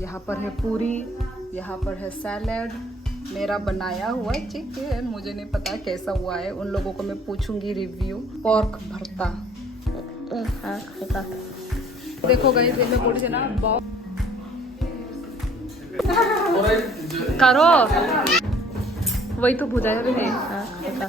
यहाँ पर है पूरी, यहाँ पर है सैलेड, मेरा बनाया हुआ चिकन, मुझे नहीं पता कैसा हुआ है, उन लोगों को मैं पूछूंगी रिव्यू। पॉर्क भरता देखो गाइस, ये मैं बोली थी ना करो, वही तो बुझाया भी नहीं।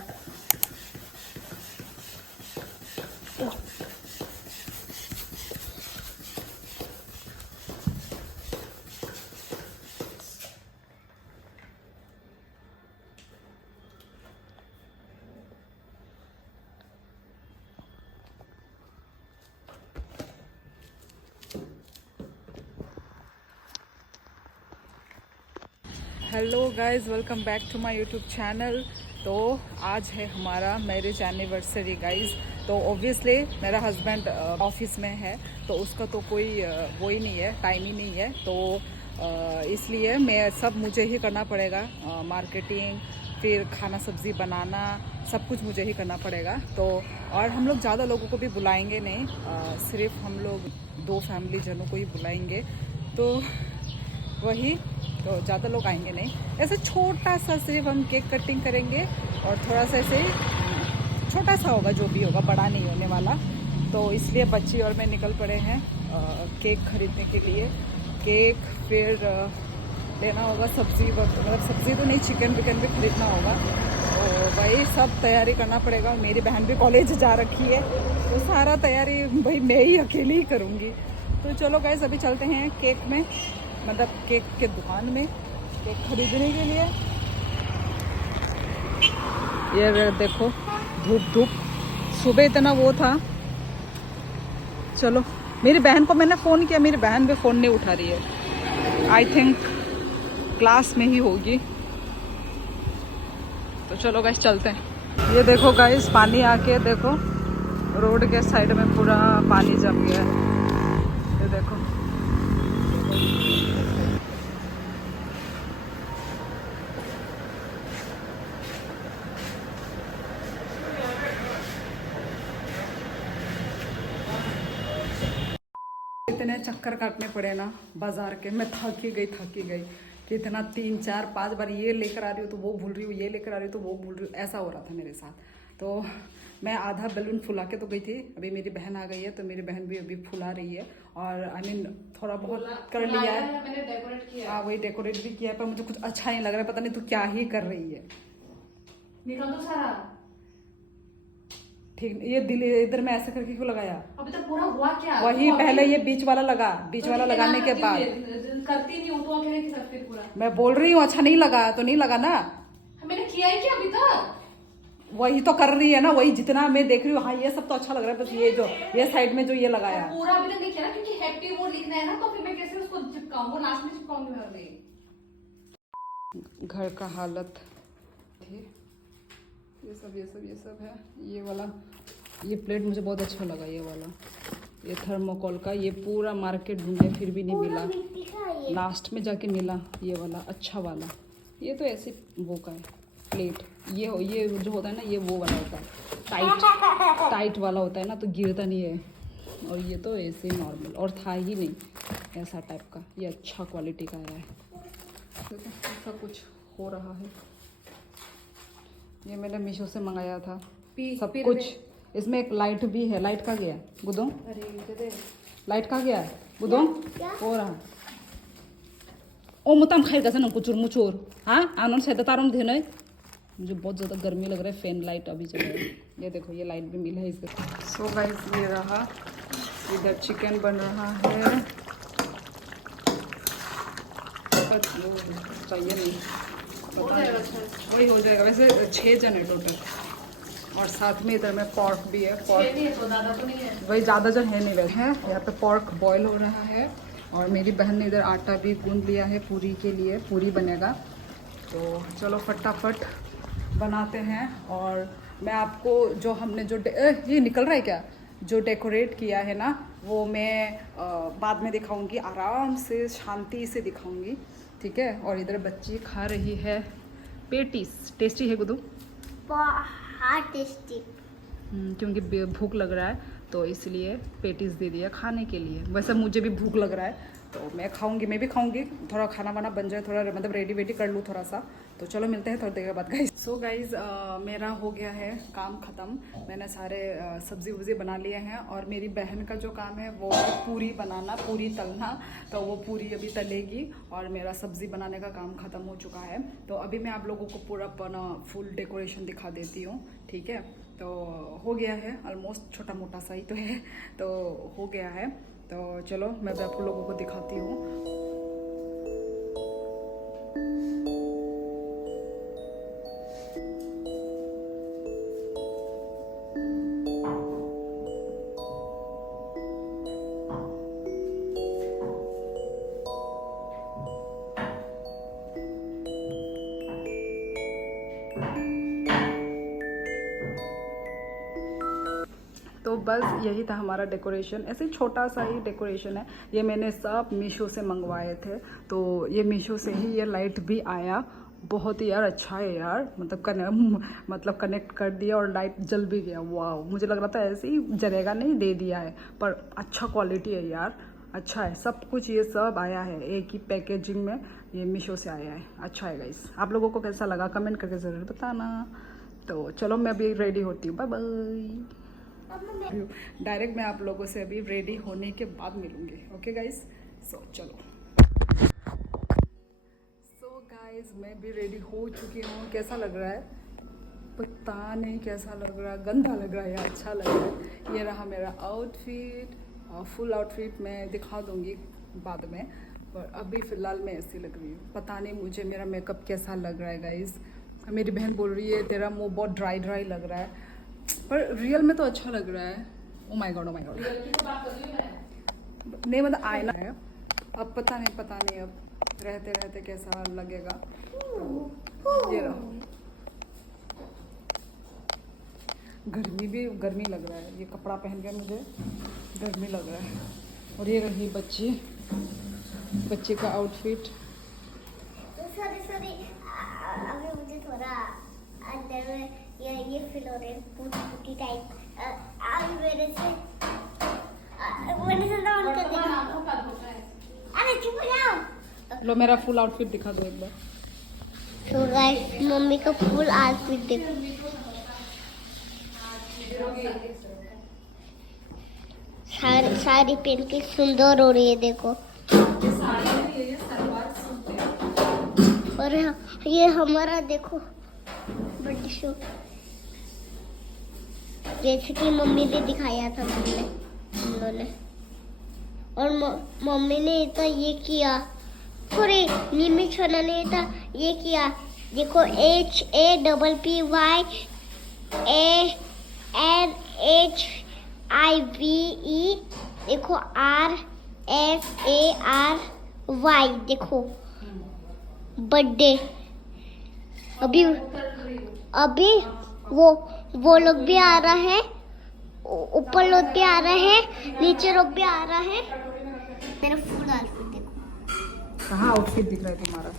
Hello guys, welcome back to my YouTube channel. तो आज है हमारा मैरिज एनिवर्सरी गाइस। तो ऑब्वियसली मेरा हस्बैंड ऑफिस में है, तो उसका तो कोई वो ही नहीं है, टाइम ही नहीं है, तो इसलिए मैं सब मुझे ही करना पड़ेगा। मार्केटिंग, फिर खाना सब्ज़ी बनाना, सब कुछ मुझे ही करना पड़ेगा। तो और हम लोग ज़्यादा लोगों को भी बुलाएंगे नहीं, सिर्फ हम लोग 2 फैमिली जनों को ही बुलाएंगे। तो वही, तो ज़्यादा लोग आएंगे नहीं, ऐसे छोटा सा सिर्फ हम केक कटिंग करेंगे और थोड़ा सा ऐसे छोटा सा होगा, जो भी होगा, बड़ा नहीं होने वाला। तो इसलिए बच्ची और मैं निकल पड़े हैं केक खरीदने के लिए। केक, फिर लेना होगा सब्ज़ी, मतलब सब्ज़ी तो नहीं, चिकन विकन भी खरीदना होगा। तो भाई सब तैयारी करना पड़ेगा। मेरी बहन भी कॉलेज जा रखी है, तो सारा तैयारी भाई मैं ही अकेली ही करूँगी। तो चलो गाइस, अभी चलते हैं केक में, मतलब केक के दुकान में केक खरीदने के लिए। ये देखो, धूप धूप, सुबह इतना वो था। चलो, मेरी बहन को मैंने फ़ोन किया, मेरी बहन भी फ़ोन नहीं उठा रही है, आई थिंक क्लास में ही होगी। तो चलो गाइस, चलते हैं। ये देखो गाइस, पानी आके देखो, रोड के साइड में पूरा पानी जम गया है। ये देखो, इतने चक्कर काटने पड़े ना बाजार के, मैं थकी गई कि इतना 3 4 5 बार ये लेकर आ रही हूँ तो वो भूल रही हूँ, ये लेकर आ रही हूँ तो वो भूल रही हूँ, ऐसा हो रहा था मेरे साथ। तो मैं आधा बैलून फुला के तो गई थी, अभी मेरी बहन आ गई है, तो मेरी बहन भी अभी फुला रही है। और आई मीन थोड़ा बहुत कर लिया है, मैंने डेकोरेट किया। हाँ, वही डेकोरेट भी किया है, पर मुझे कुछ अच्छा नहीं लग रहा है, पता नहीं तू क्या ही कर रही है। निकल तो सारा ठीक। ये दिल इधर में ऐसे करके क्यों लगाया? अभी तक पूरा हुआ क्या? वही पहले ये बीच वाला लगा, बीच वाला लगाने के बाद करती नहीं हूँ तो क्या सकते पूरा। मैं बोल रही हूँ अच्छा नहीं लगा तो नहीं लगा ना, मैंने किया है क्या अभी तक? वही तो कर रही है ना, वही जितना मैं देख रही हूँ। हाँ, ये सब तो अच्छा लग रहा है, बस ये जो ये साइड में जो ये लगाया पूरा अभी तक नहीं किया ना, क्योंकि हैप्पी वो लिखना है ना, तो फिर मैं कैसे उसको चिपकाऊं, वो लास्ट में चिपकाऊंगी। घर का हालत थी, ये सब है। ये वाला, ये प्लेट मुझे बहुत अच्छा लगा, ये वाला, ये थर्मोकोल का। ये पूरा मार्केट ढूंढे फिर भी नहीं मिला, लास्ट में जाके मिला ये वाला, अच्छा वाला। ये तो ऐसे वो का है प्लेट, ये जो होता है ना, ये वो वाला होता है, टाइट वाला होता है ना, तो गिरता नहीं है। और ये तो ऐसे नॉर्मल, और था ही नहीं ऐसा टाइप का। ये अच्छा क्वालिटी का आया है, देखो ऐसा कुछ हो रहा है। ये मैंने मीशो से मंगाया था सब कुछ। इसमें एक लाइट भी है, लाइट का गया गुदों, लाइट का गया गुदों हो रहा ओ मुतम खाई का कुचुर मुचुर। हाँ, आनंद से तारम थे नहीं, मुझे बहुत ज़्यादा गर्मी लग रहा है, फैन लाइट अभी चल रहा है। ये देखो, ये लाइट भी मिला है इसके साथ। सो गाइस, ये रहा, इधर चिकन बन रहा है, चाहिए नहीं, वही हो जाएगा। वैसे 6 जन है टोटल, और साथ में इधर में पॉर्क भी है। पॉर्क तो ज़्यादा तो नहीं है, वही ज़्यादा जन है नहीं वैसे। यहाँ पे पॉर्क बॉईल हो रहा है, और मेरी बहन ने इधर आटा भी गूंद लिया है पूरी के लिए, पूरी बनेगा। तो चलो फटाफट बनाते हैं। और मैं आपको जो हमने जो ये निकल रहा है क्या, जो डेकोरेट किया है ना, वो मैं बाद में दिखाऊंगी, आराम से शांति से दिखाऊंगी, ठीक है। और इधर बच्ची खा रही है पेटीज। टेस्टी है गुदू? बहुत टेस्टी। क्योंकि भूख लग रहा है, तो इसलिए पेटीज दे दिया खाने के लिए। वैसे मुझे भी भूख लग रहा है, तो मैं खाऊंगी, मैं भी खाऊंगी, थोड़ा खाना वाना बन जाए, थोड़ा मतलब रेडी वेडी कर लूँ थोड़ा सा। तो चलो मिलते हैं थोड़ी देर के बाद गाइस। सो गाइस मेरा हो गया है काम ख़त्म। मैंने सारे सब्ज़ी वब्ज़ी बना लिए हैं और मेरी बहन का जो काम है वो है पूरी बनाना, पूरी तलना। तो वो पूरी अभी तलेगी और मेरा सब्ज़ी बनाने का काम ख़त्म हो चुका है। तो अभी मैं आप लोगों को पूरा अपना फुल डेकोरेशन दिखा देती हूँ, ठीक है। तो हो गया है ऑलमोस्ट, छोटा मोटा सा ही तो है, तो हो गया है। तो चलो मैं भी आप लोगों को दिखाती हूँ। तो बस यही था हमारा डेकोरेशन, ऐसे छोटा सा ही डेकोरेशन है। ये मैंने सब मीशो से मंगवाए थे, तो ये मीशो से ही ये लाइट भी आया। बहुत ही यार अच्छा है यार, मतलब कनेक्ट कर दिया और लाइट जल भी गया। वाह, मुझे लग रहा था ऐसे ही जलेगा नहीं, दे दिया है, पर अच्छा क्वालिटी है यार, अच्छा है सब कुछ। ये सब आया है एक ही पैकेजिंग में, ये मीशो से आया है। अच्छा है गाइस, आप लोगों को कैसा लगा कमेंट करके ज़रूर बताना। तो चलो मैं अभी रेडी होती हूँ, बाय बाय। डायरेक्ट मैं आप लोगों से अभी रेडी होने के बाद मिलूंगी, ओके गाइस। सो चलो। सो गाइस मैं भी रेडी हो चुकी हूँ। कैसा लग रहा है पता नहीं, कैसा लग रहा है, गंदा लग रहा है या अच्छा लग रहा है। ये रहा मेरा आउटफिट, और फुल आउटफिट मैं दिखा दूंगी बाद में, पर अभी फ़िलहाल मैं ऐसी लग रही हूँ। पता नहीं मुझे मेरा मेकअप कैसा लग रहा है गाइस। मेरी बहन बोल रही है तेरा मुँह बहुत ड्राई ड्राई लग रहा है, पर रियल में तो अच्छा लग रहा है। Oh my God, oh my God. नहीं मतलब आईना है, अब पता नहीं अब रहते रहते कैसा लगेगा। तो ये रहा, गर्मी लग रहा है, ये कपड़ा पहन के मुझे गर्मी लग रहा है। और ये रही बच्चे का आउटफिट। सॉरी अभी मुझे थोड़ा अंदर में ये फील हो रहा है, पूरी टाइप। अभी मैंने से डाउन कर दिया। अरे चुप हो जाओ। लो मेरा फुल आउटफिट दिखा दो एक बार। तो गाइस मम्मी का फुल आउटफिट देखो, सारी पहन के सुंदर हो रही है देखो। और ये हमारा देखो बर्थडे शो, जैसे कि मम्मी ने दिखाया था उन्होंने। और मम्मी ने तो ये किया, सॉरी निमी छोना ने तो ये किया देखो, HAPPYANHIVE देखो, RSARY देखो बर्थडे। अभी वो लोग भी आ रहा है, ऊपर लोग भी आ रहे हैं, नीचे लोग भी आ रहा है। मेरा फुल आउटफिट देखो। कहाँ आउटफिट दिख रहा है तुम्हारा?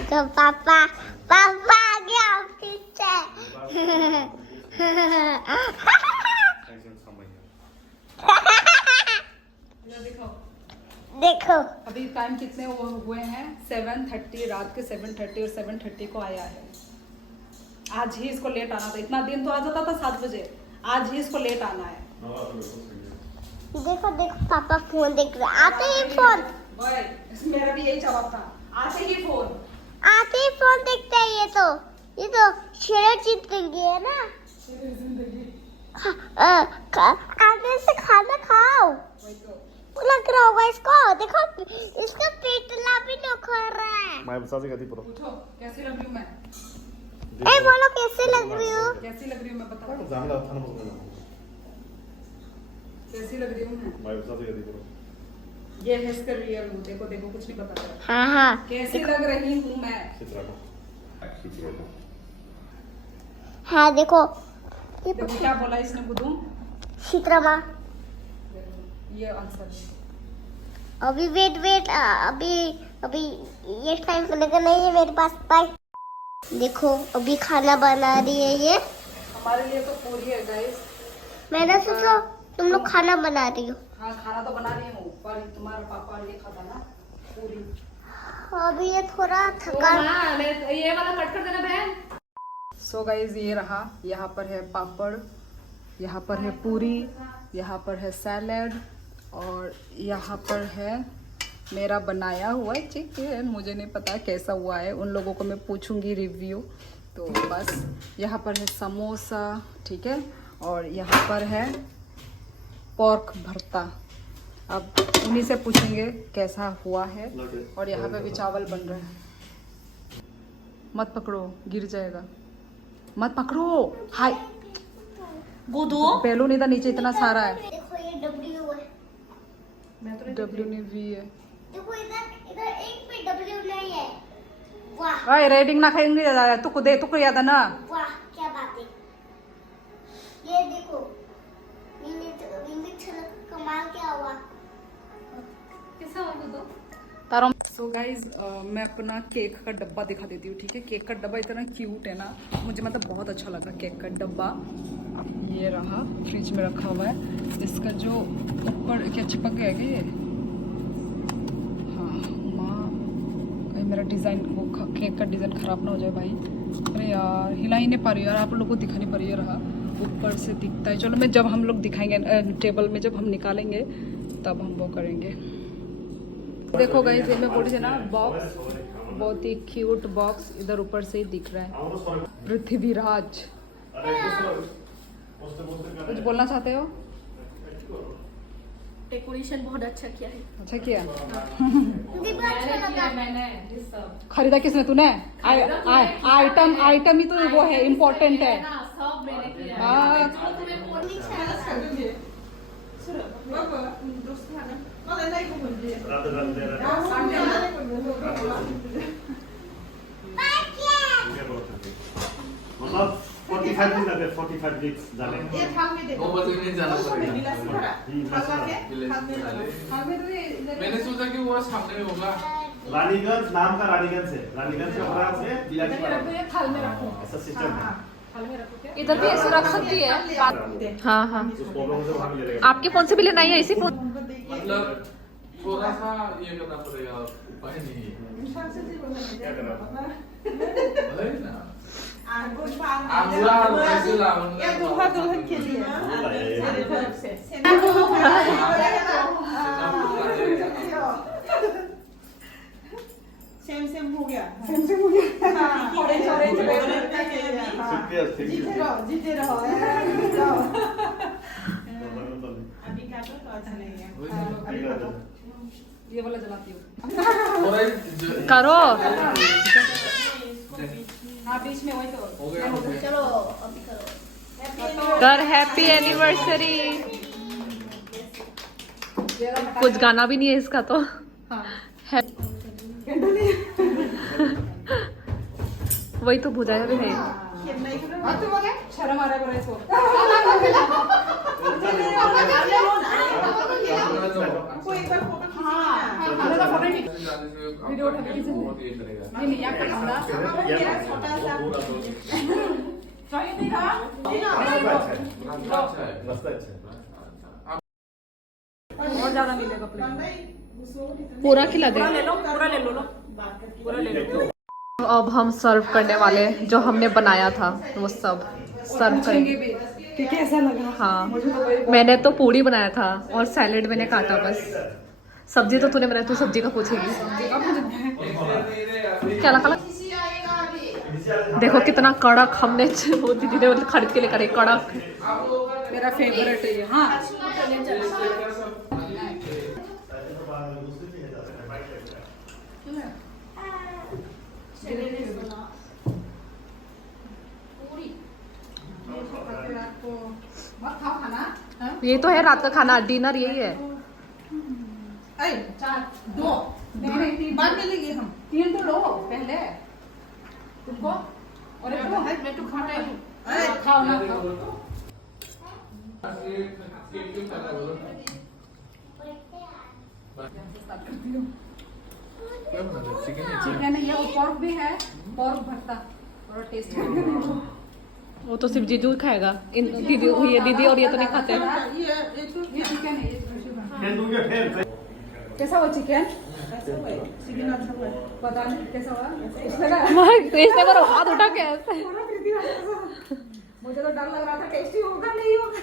तो पापा आ गया ऑफिस से। देखो अभी टाइम कितने हुए हैं? 7:30, रात के 7:30, और 7:30 को आया है। आज ही इसको लेट आना था, इतना दिन तो आ जाता था 7 बजे, आज ही इसको लेट आना है। देखो पापा फोन देख रहे, आते ही फोन। मेरा भी यही जवाब था, आते ही फोन देखते हैं। ये तो शेर जिंदगी है ना। आगे से खाना खाओ, लग रहा होगा इसको। देखो इसका पेटला भी निखर रहा है। उठो, कैसी लग रही हूँ मैं? बोलो कैसे लग रही हो? कैसी लग रही हूँ मैं बताओ, कैसी लग रही हूँ मैं? ये है इसका रियल मुंह, देखो कुछ नहीं पता चला। हाँ कैसी लग रही हूँ मैं? हाँ देखो क्या बोला इसने गुदुम? शीतला माँ ये आंसर है। अभी वेट अभी अभी ये टाइम लगेगा नहीं है मेरे पास। बाय। देखो अभी खाना बना रही है ये। हमारे लिए तो पूरी है गाइस। मैंने सोचा तुम लोग खाना बना रही हो। हाँ खाना तो बना रही हूँ, पर तुम्हारा पापा ये खाता ना पूरी। अभी ये थोड़ा थकान। ये वाला कट कर देना बहन। सो गाइज ये रहा, यहाँ पर है पापड़, यहाँ पर है पूरी, यहाँ पर है सैलेड और यहाँ पर है मेरा बनाया हुआ चिकन। मुझे नहीं पता कैसा हुआ है, उन लोगों को मैं पूछूंगी रिव्यू। तो बस यहाँ पर है समोसा, ठीक है, और यहाँ पर है पोर्क भरता। अब उन्हीं से पूछेंगे कैसा हुआ है। और यहाँ पे भी चावल बन रहा है। मत पकड़ो, गिर जाएगा, मत पकड़ो। हाय गोदो पहलू नहीं था, नीचे इतना सारा है। देखो ये डब्ल्यू है। डब्ल्यू ने वी है। देखो इधर इधर एक पे डब्ल्यू नहीं है। वाह अरे रेटिंग ना खाएंगे, तुक दे, तुक याद है ना। वाह क्या बात है। ये देखो नीले छलक कमाल क्या हुआ। कैसा हुआ गोदो? तारों सो गाइज मैं अपना केक का डब्बा दिखा देती हूँ, ठीक है। केक का डब्बा इतना क्यूट है ना, मुझे मतलब बहुत अच्छा लगा केक का डब्बा। ये रहा, फ्रिज में रखा हुआ है। इसका जो ऊपर क्या चिपक गया क्या ये? हाँ माँ, कहीं मेरा डिज़ाइन वो केक का डिज़ाइन ख़राब ना हो जाए भाई। अरे यार हिला ही नहीं पा रही यार, आप लोगों को दिखा नहीं पा रही है। रहा ऊपर से दिखता है। चलो मैं जब हम लोग दिखाएंगे टेबल में, जब हम निकालेंगे तब हम वो करेंगे। देखो गाइस ये मैं बोल रही थी ना, बॉक्स बहुत ही क्यूट बॉक्स इधर ऊपर से ही दिख रहा है। पृथ्वीराज, कुछ बोलना चाहते हो? डेकोरेशन बहुत अच्छा किया है। अच्छा किया। मुझे भी अच्छा लगा। मैंने ये सब खरीदा किसने? तूने? आइटम ही तो वो है, इम्पोर्टेंट है। ना सब मैंने किया हाँ। मतलब 45 दिन लगे, 45 वीक्स जाने। 9 बजे नहीं जाना पड़ेगा। मैंने सोचा कि वो सामने में होगा। रानीगंज नाम का रानीगंज है, रानीगंज के बराबर से बिलासपुर थाल में रखो। ऐसा सिस्टम है। इधर भी ऐसे रख सकती है। हाँ हाँ, उस प्रॉब्लम से वहां भी ले लेगा। आपके फोन से भी लेना है इसी फोन। मतलब थोड़ा सा ये करना पड़ेगा, उपाय नहीं है। क्या करना? है ना? आंगुला कैसे लाऊंगा? ये दूल्हा दुल्हन के लिए सेम हो गया। ऑरेंज ऑरेंज शुक्रिया, थैंक यू। जीते रहो अभी काटो तो अच्छा नहीं है। ये वाला जलाती हूँ। थोड़ा ही करो। हाँ बीच में वही तो हो गया। चलो अभी करो। कर हैप्पी एनिवर्सरी। कुछ गाना भी नहीं है इसका तो। वही तो बुझाया भी नहीं। शर्म आ रहा है इसको। आपको एक बार फोटो वीडियो उठा के खींच ले। बहुत ये करेगा। नहीं यहाँ पे खाना छोटा सा चाहिए नहीं था। अच्छा है। रास्ता अच्छा है। और ज्यादा मिलेगा प्लेट। पूरा खिला दे। ले लो, पूरा ले लो, पूरा ले लो। अब हम सर्व करने वाले, जो हमने बनाया था वो सब सर्व करेंगे। भी कि कैसा लगा। हाँ, मैंने तो पूड़ी बनाया था और सैलेड मैंने काटा बस। सब्जी तो तूने बनाया, तू सब्जी का पूछेगी। क्या लगा? देखो कितना कड़क हमने वो दीदी ने खरीद के लेकर आई, कड़क। मेरा फेवरेट है ये। हाँ मत खाओ खाना। ये तो है रात का खाना, डिनर यही है। दो बाद में लेंगे हम। 3 तो लो पहले तुमको। और एक मैं तो खाता ही हूँ। खाओ ना खाओ। केक क्यों खाना बोलो क्या बना था चिकन है चिकन है और पोर्क भी है, पोर्क भरता और टेस्ट वो तो सिर्फ जीजू ही खाएगा, इन दीदी ये दीदी और ये तो नहीं खाते हैं। ये चिकन है, ये फिर दूंगे फिर कैसा हुआ चिकन? चिकन अच्छा हुआ, पता नहीं कैसा हुआ। इसने मेरा हाथ उठा के ऐसे। मुझे तो डर लग रहा था टेस्टी होगा नहीं होगा।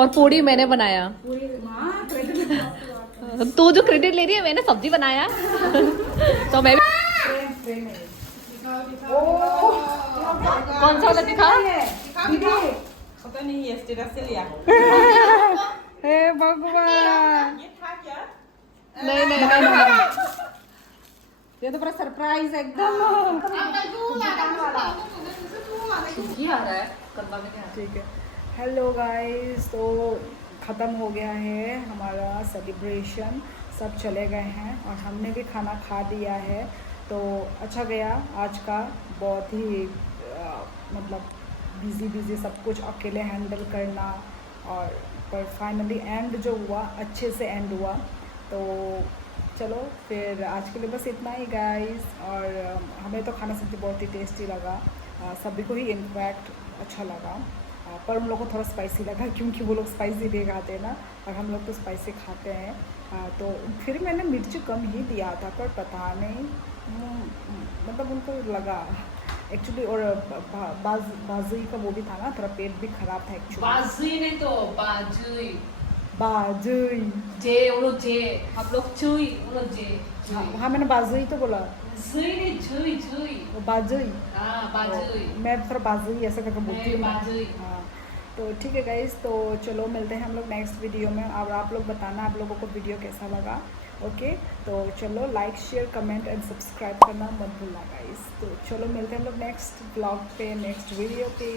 और पूड़ी मैंने बनाया, पूरी माँ क्रेडिट तू जो क्रेडिट ले रही है, मैंने सब्जी बनाया। तो मैं भी प्रेम है। कौन सा वाला दिखा? दीदी पता नहीं ये स्टेटस से लिया हे भगवान, ये था क्या नहीं नहीं नहीं ये तो पूरा सरप्राइज एकदम। ये आ रहा है करवा में क्या? ठीक है, हेलो गाइस, तो ख़त्म हो गया है हमारा सेलिब्रेशन, सब चले गए हैं और हमने भी खाना खा लिया है। तो अच्छा गया आज का, बहुत ही मतलब बिज़ी सब कुछ अकेले हैंडल करना, और पर फाइनली एंड जो हुआ अच्छे से एंड हुआ। तो चलो फिर आज के लिए बस इतना ही गाइस। और हमें तो खाना सब्ज़ी बहुत ही टेस्टी लगा, सभी को ही इनफैक्ट अच्छा लगा, पर उन लोगों को थोड़ा स्पाइसी लगा क्योंकि वो लोग स्पाइसी नहीं खाते ना, और हम लोग तो स्पाइसी खाते हैं। तो फिर मैंने मिर्ची कम ही दिया था, पर पता नहीं मतलब उनको लगा एक्चुअली। और बाजुई का वो भी था ना, थोड़ा पेट भी खराब था एक्चुअली। बाजुई नहीं तो बाजुई, बाजुई, जे वो लोग जे, हम लोग चुई, वो लोग जे। हाँ मैंने बाजुई तो बोला, जुई नहीं जुई जुई। वो बाजुई, हाँ बाजुई। मैं थोड़ा बाजुई ऐसा करके बोलती हूँ ना। बाजुई। हाँ तो ठीक है गाइस, तो चलो मिलते हैं हम लोग नेक्स्ट वीडियो में। और आप लोग बताना आप लोगों को वीडियो कैसा लगा। ओके, तो चलो like share comment and subscribe करना मत भूलना गाइस। तो चलो मिलते हैं हम लोग नेक्स्ट ब्लॉग पे, नेक्स्ट वीडियो पे।